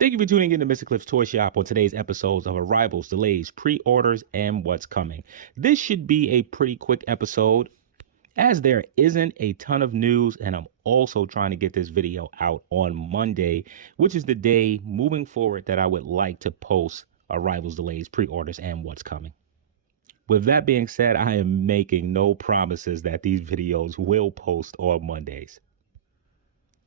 Thank you for tuning in to Mr. Cliff's Toy Shop on today's episodes of arrivals, delays, pre-orders, and what's coming. This should be a pretty quick episode as there isn't a ton of news, and I'm also trying to get this video out on Monday, which is the day moving forward that I would like to post arrivals, delays, pre-orders, and what's coming. With that being said, I am making no promises that these videos will post on Mondays.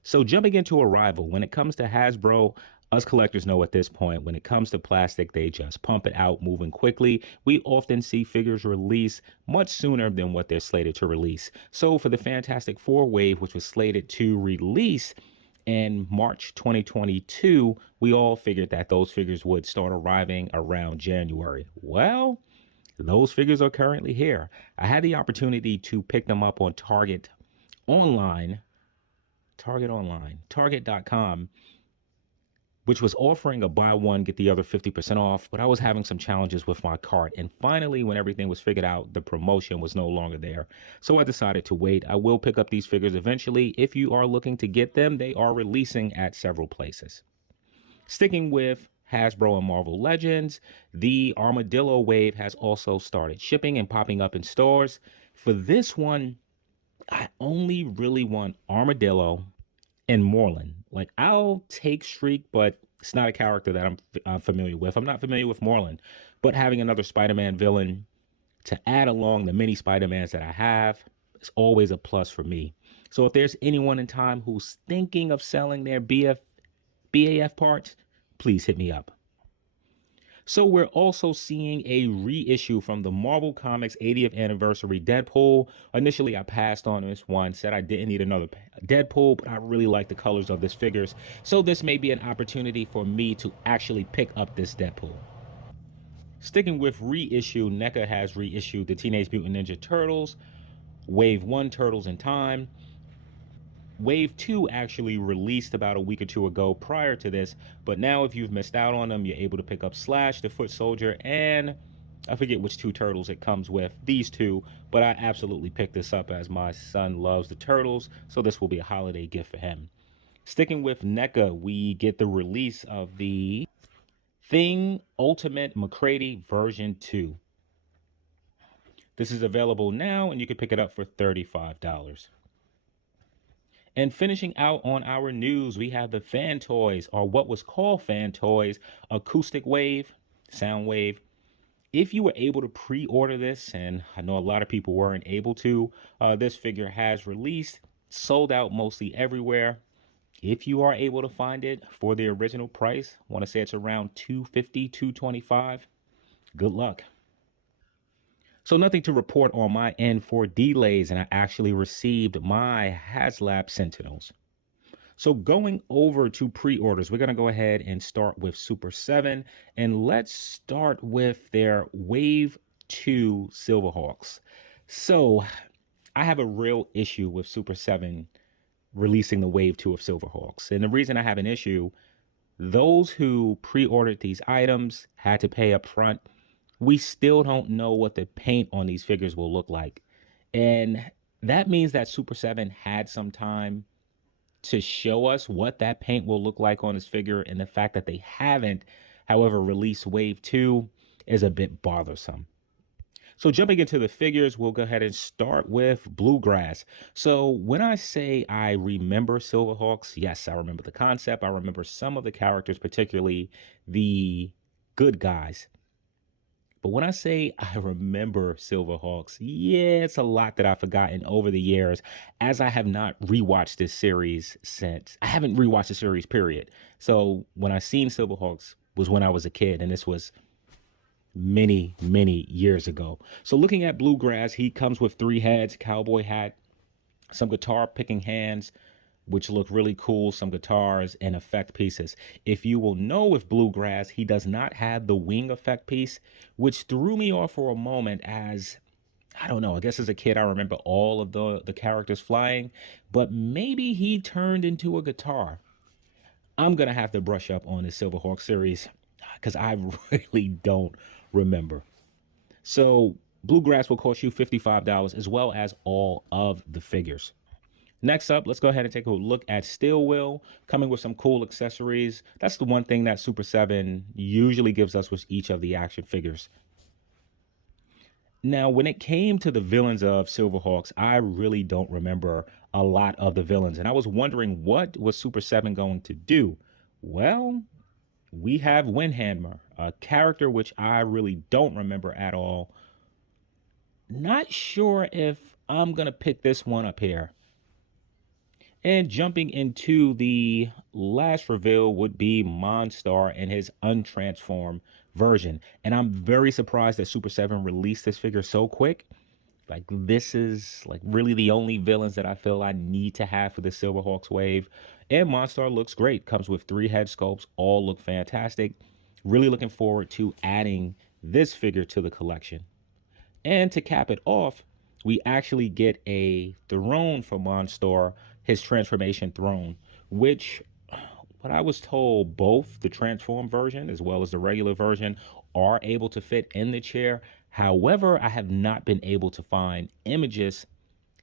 So jumping into Arrival, when it comes to Hasbro, us collectors know at this point, when it comes to plastic, they just pump it out moving quickly. We often see figures release much sooner than what they're slated to release. So for the Fantastic Four wave, which was slated to release in March 2022, we all figured that those figures would start arriving around January. Well, those figures are currently here. I had the opportunity to pick them up on online, Target.com, which was offering a buy one, get the other 50% off, but I was having some challenges with my cart. And finally, when everything was figured out, the promotion was no longer there. So I decided to wait. I will pick up these figures eventually. If you are looking to get them, they are releasing at several places. Sticking with Hasbro and Marvel Legends, the Armadillo Wave has also started shipping and popping up in stores. For this one, I only really want Armadillo and Moreland. Like, I'll take Shriek, but it's not a character that I'm familiar with. I'm not familiar with Moreland, but having another Spider-Man villain to add along the mini Spider-Mans that I have is always a plus for me. So if there's anyone in time who's thinking of selling their BAF parts, please hit me up. So we're also seeing a reissue from the Marvel Comics 80th anniversary Deadpool. Initially, I passed on this one, said I didn't need another Deadpool, but I really like the colors of this figures. So this may be an opportunity for me to actually pick up this Deadpool. Sticking with reissue, NECA has reissued the Teenage Mutant Ninja Turtles, Wave 1 Turtles in Time. Wave 2 actually released about a week or two ago prior to this, but now if you've missed out on them, you're able to pick up Slash, the Foot Soldier, and I forget which two turtles it comes with, these two, but I absolutely picked this up as my son loves the turtles, so this will be a holiday gift for him. Sticking with NECA, we get the release of the Thing Ultimate Mccready version 2. This is available now, and you can pick it up for $35. And finishing out on our news, we have the Fan Toys, or what was called Fan Toys, Acoustic Wave, Sound Wave. If you were able to pre-order this, and I know a lot of people weren't able to, this figure has released, sold out mostly everywhere. If you are able to find it for the original price, I want to say it's around $250, $225. Good luck. So nothing to report on my end for delays, and I actually received my HasLab Sentinels. So going over to pre-orders, we're going to go ahead and start with Super 7, and let's start with their Wave 2 Silverhawks. So I have a real issue with Super 7 releasing the Wave 2 of Silverhawks. And the reason I have an issue, those who pre-ordered these items had to pay up front. We still don't know what the paint on these figures will look like. And that means that Super 7 had some time to show us what that paint will look like on this figure. And the fact that they haven't, however, released Wave 2 is a bit bothersome. So jumping into the figures, we'll go ahead and start with Bluegrass. So when I say I remember Silverhawks, yes, I remember the concept. I remember some of the characters, particularly the good guys. But when I say I remember Silverhawks, yeah, it's a lot that I've forgotten over the years, as I have not rewatched this series since. I haven't rewatched the series, period. So when I seen Silverhawks was when I was a kid, and this was many, many years ago. So looking at Bluegrass, he comes with 3 heads, cowboy hat, some guitar picking hands, which look really cool, some guitars and effect pieces. If you will know with Bluegrass, he does not have the wing effect piece, which threw me off for a moment as, I don't know, I guess as a kid I remember all of the characters flying, but maybe he turned into a guitar. I'm going to have to brush up on the Silverhawk series because I really don't remember. So Bluegrass will cost you $55 as well as all of the figures. Next up, let's go ahead and take a look at Steel Will, coming with some cool accessories. That's the one thing that Super 7 usually gives us with each of the action figures. Now, when it came to the villains of Silverhawks, I really don't remember a lot of the villains. And I was wondering, what was Super 7 going to do? Well, we have Windhammer, a character which I really don't remember at all. Not sure if I'm going to pick this one up here. And jumping into the last reveal would be Monstar and his untransformed version. And I'm very surprised that Super 7 released this figure so quick. Like, this is like really the only villains that I feel I need to have for the Silverhawks wave. And Monstar looks great. Comes with 3 head sculpts. All look fantastic. Really looking forward to adding this figure to the collection. And to cap it off, we actually get a throne for Monstar, his transformation throne, which what I was told, both the transform version as well as the regular version are able to fit in the chair. However, I have not been able to find images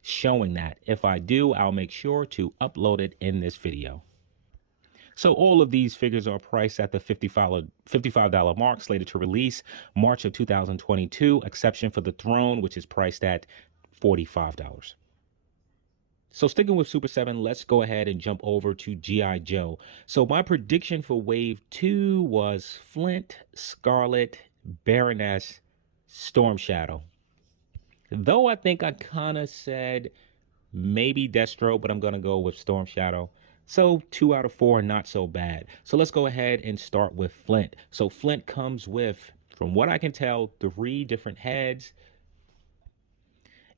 showing that. If I do, I'll make sure to upload it in this video. So all of these figures are priced at the $55 mark, slated to release March of 2022, exception for the throne, which is priced at $45. So sticking with Super 7, let's go ahead and jump over to G.I. Joe. So my prediction for Wave 2 was Flint, Scarlet, Baroness, Storm Shadow. Though I think I kind of said maybe Destro, but I'm going to go with Storm Shadow. So 2 out of 4, not so bad. So let's go ahead and start with Flint. So Flint comes with, from what I can tell, 3 different heads.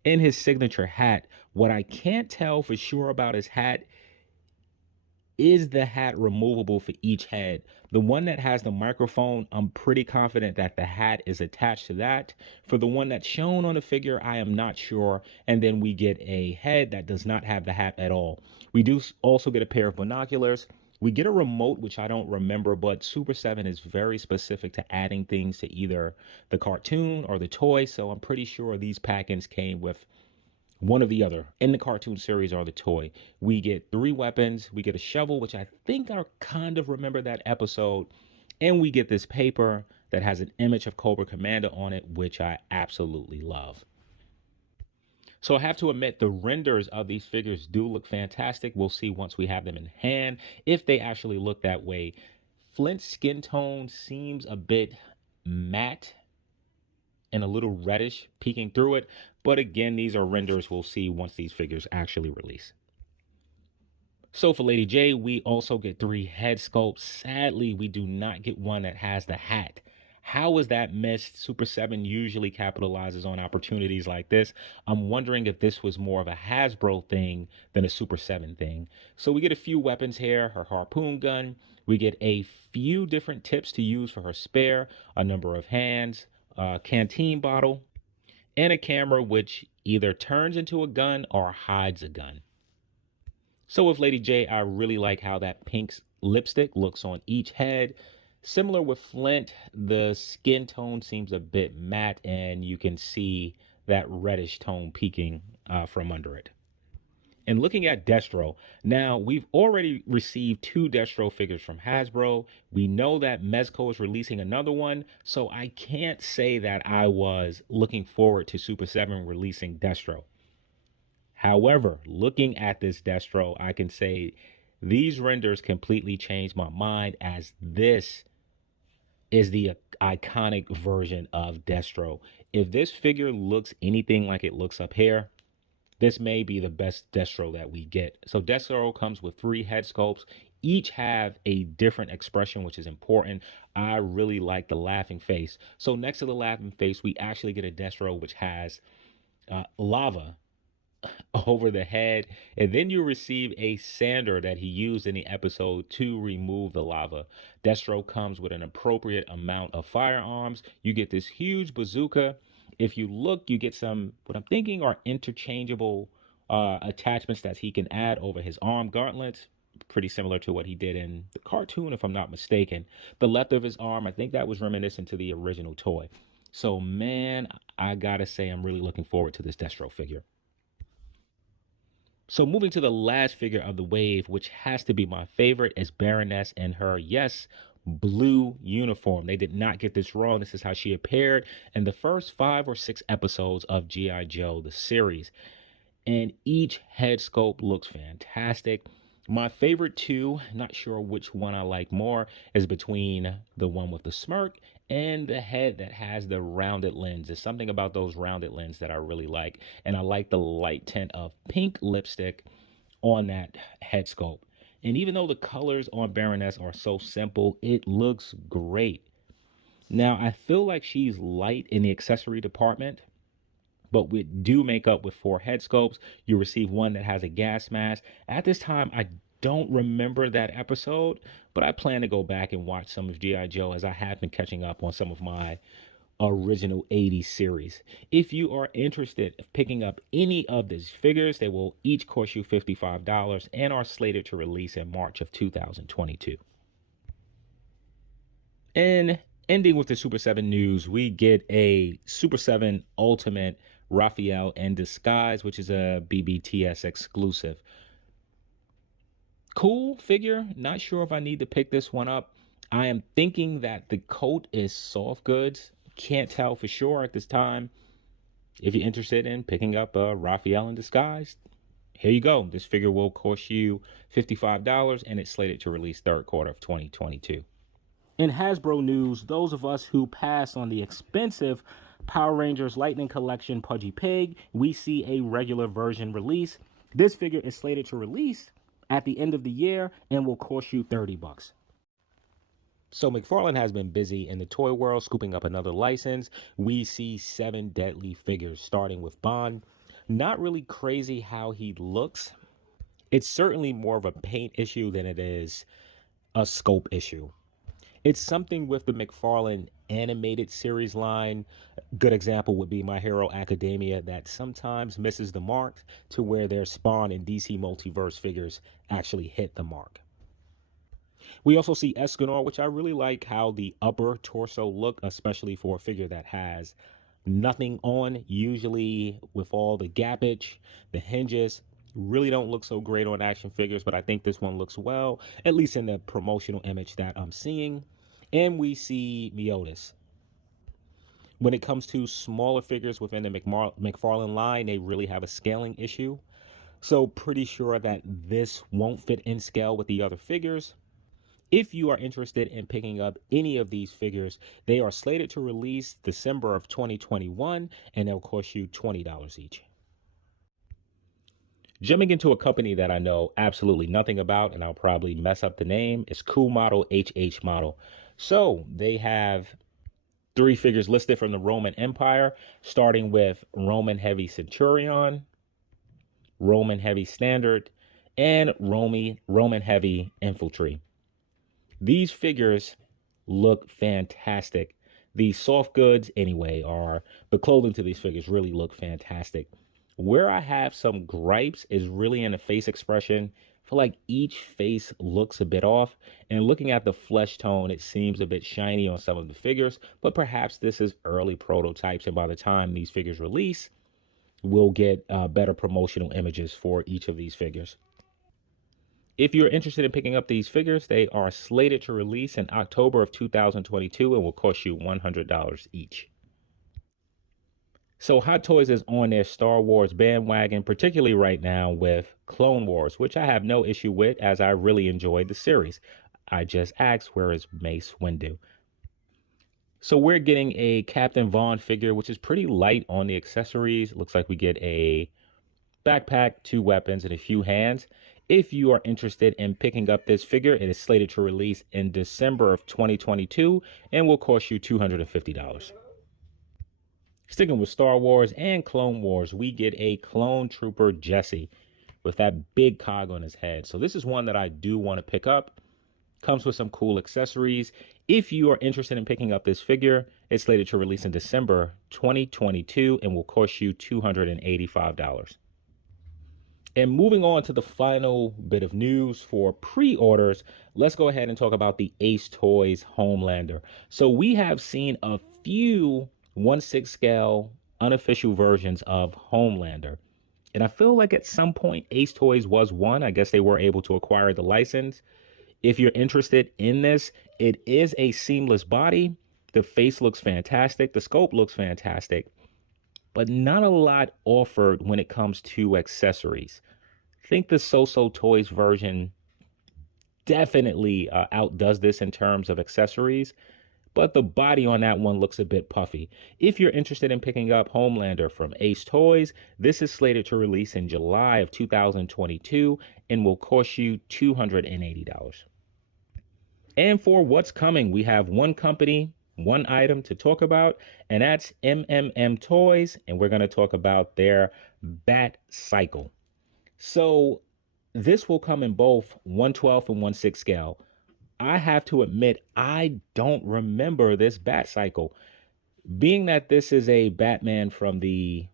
In his signature hat, what I can't tell for sure about his hat is the hat removable for each head. The one that has the microphone, I'm pretty confident that the hat is attached to that. For the one that's shown on the figure, I am not sure. And then we get a head that does not have the hat at all. We do also get a pair of binoculars. We get a remote, which I don't remember, but Super 7 is very specific to adding things to either the cartoon or the toy. So I'm pretty sure these pack-ins came with one or the other in the cartoon series or the toy. We get 3 weapons. We get a shovel, which I think I kind of remember that episode. And we get this paper that has an image of Cobra Commander on it, which I absolutely love. So I have to admit, the renders of these figures do look fantastic. We'll see once we have them in hand if they actually look that way. Flint's skin tone seems a bit matte and a little reddish peeking through it. But again, these are renders. We'll see once these figures actually release. So for Lady J, we also get 3 head sculpts. Sadly, we do not get one that has the hat. How is that missed? Super 7 usually capitalizes on opportunities like this. I'm wondering if this was more of a Hasbro thing than a Super 7 thing. So we get a few weapons here, her harpoon gun. We get a few different tips to use for her spear, a number of hands, a canteen bottle, and a camera which either turns into a gun or hides a gun. So with Lady J, I really like how that pink lipstick looks on each head. Similar with Flint, the skin tone seems a bit matte and you can see that reddish tone peeking from under it. And looking at Destro, now we've already received 2 Destro figures from Hasbro. We know that Mezco is releasing another one, so I can't say that I was looking forward to Super 7 releasing Destro. However, looking at this Destro, I can say these renders completely changed my mind, as this is the iconic version of Destro. If this figure looks anything like it looks up here, this may be the best Destro that we get. So Destro comes with 3 head sculpts. Each have a different expression, which is important. I really like the laughing face. So next to the laughing face, we actually get a Destro which has lava over the head, and then you receive a sander that he used in the episode to remove the lava. Destro comes with an appropriate amount of firearms. You get this huge bazooka. If you look, you get some, what I'm thinking are interchangeable attachments that he can add over his arm gauntlets, pretty similar to what he did in the cartoon, if I'm not mistaken. The left of his arm, I think that was reminiscent to the original toy. So man, I gotta say, I'm really looking forward to this Destro figure. So moving to the last figure of the wave, which has to be my favorite, is Baroness in her, yes, blue uniform. They did not get this wrong. This is how she appeared in the first 5 or 6 episodes of G.I. Joe, the series. And each head sculpt looks fantastic. My favorite two, not sure which one I like more, is between the one with the smirk and the head that has the rounded lens. There's something about those rounded lens that I really like. And I like the light tint of pink lipstick on that head sculpt. And even though the colors on Baroness are so simple, it looks great. Now, I feel like she's light in the accessory department, but we do make up with 4 head sculpts. You receive one that has a gas mask. At this time, I don't remember that episode, but I plan to go back and watch some of G.I. Joe, as I have been catching up on some of my original 80s series. If you are interested in picking up any of these figures, they will each cost you $55 and are slated to release in March of 2022. And ending with the Super 7 news, we get a Super 7 Ultimate Raphael in Disguise, which is a BBTS exclusive. Cool figure. Not sure if I need to pick this one up. I am thinking that the coat is soft goods. Can't tell for sure at this time. If you're interested in picking up a Raphael in Disguise, here you go. This figure will cost you $55 and it's slated to release third quarter of 2022. In Hasbro news, those of us who pass on the expensive Power Rangers Lightning Collection Pudgy Pig, we see a regular version release. This figure is slated to release at the end of the year and will cost you $30. So McFarlane has been busy in the toy world scooping up another license. We see 7 deadly figures, starting with Vaughn. Not really crazy how he looks. It's certainly more of a paint issue than it is a scope issue. It's something with the McFarlane animated series line. Good example would be My Hero Academia, that sometimes misses the mark to where their Spawn and DC Multiverse figures actually hit the mark. We also see Escanor, which I really like how the upper torso look, especially for a figure that has nothing on. Usually with all the gappage, the hinges really don't look so great on action figures, but I think this one looks well, at least in the promotional image that I'm seeing. And we see Miotis. When it comes to smaller figures within the McFarlane line, they really have a scaling issue. So pretty sure that this won't fit in scale with the other figures. If you are interested in picking up any of these figures, they are slated to release December of 2021, and they'll cost you $20 each. Jumping into a company that I know absolutely nothing about, and I'll probably mess up the name, is Cool Model HH Model. So they have 3 figures listed from the Roman Empire, starting with Roman Heavy Centurion, Roman Heavy Standard, and Roman Heavy Infantry. These figures look fantastic. The soft goods, anyway, the clothing to these figures really look fantastic. Where I have some gripes is really in the face expression. I feel like each face looks a bit off. And looking at the flesh tone, it seems a bit shiny on some of the figures. But perhaps this is early prototypes, and by the time these figures release, we'll get better promotional images for each of these figures. If you're interested in picking up these figures, they are slated to release in October of 2022 and will cost you $100 each. So Hot Toys is on their Star Wars bandwagon, particularly right now with Clone Wars, which I have no issue with, as I really enjoyed the series. I just asked, where is Mace Windu? So we're getting a Captain Vaughn figure, which is pretty light on the accessories. It looks like we get a backpack, 2 weapons, and a few hands. If you are interested in picking up this figure, it is slated to release in December of 2022 and will cost you $250. Sticking with Star Wars and Clone Wars, we get a Clone Trooper Jesse with that big cog on his head. So this is one that I do want to pick up. Comes with some cool accessories. If you are interested in picking up this figure, it's slated to release in December 2022 and will cost you $285. And moving on to the final bit of news for pre-orders, let's go ahead and talk about the Ace Toys Homelander. So we have seen a few 1/6 scale unofficial versions of Homelander. And I feel like at some point Ace Toys was one. I guess they were able to acquire the license. If you're interested in this, it is a seamless body. The face looks fantastic. The scope looks fantastic, but not a lot offered when it comes to accessories. I think the So Toys version definitely outdoes this in terms of accessories, but the body on that one looks a bit puffy. If you're interested in picking up Homelander from Ace Toys, this is slated to release in July of 2022 and will cost you $280. And for what's coming, we have one company, one item to talk about, and that's Toys, and we're going to talk about their Bat Cycle. So this will come in both 1/12 and 1/6 scale. I have to admit, I don't remember this Bat Cycle. Being that this is a Batman from the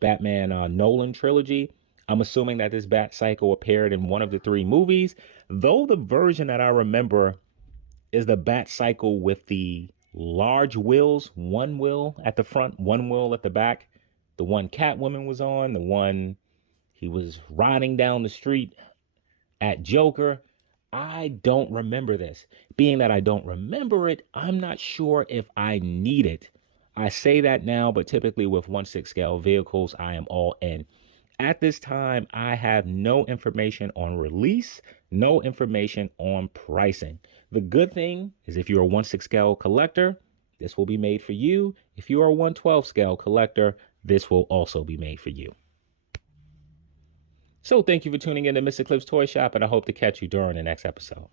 Batman Nolan trilogy, I'm assuming that this Bat Cycle appeared in one of the three movies, though the version that I remember is the Bat Cycle with the large wheels, one wheel at the front, one wheel at the back. The one Catwoman was on, the one he was riding down the street at Joker. I don't remember this. Being that I don't remember it, I'm not sure if I need it. I say that now, but typically with 1/6 scale vehicles, I am all in. At this time, I have no information on release, no information on pricing. The good thing is if you're a 1/6 scale collector, this will be made for you. If you are a 1/12 scale collector, this will also be made for you. So thank you for tuning in to Mr. Cliff's Toy Shop, and I hope to catch you during the next episode.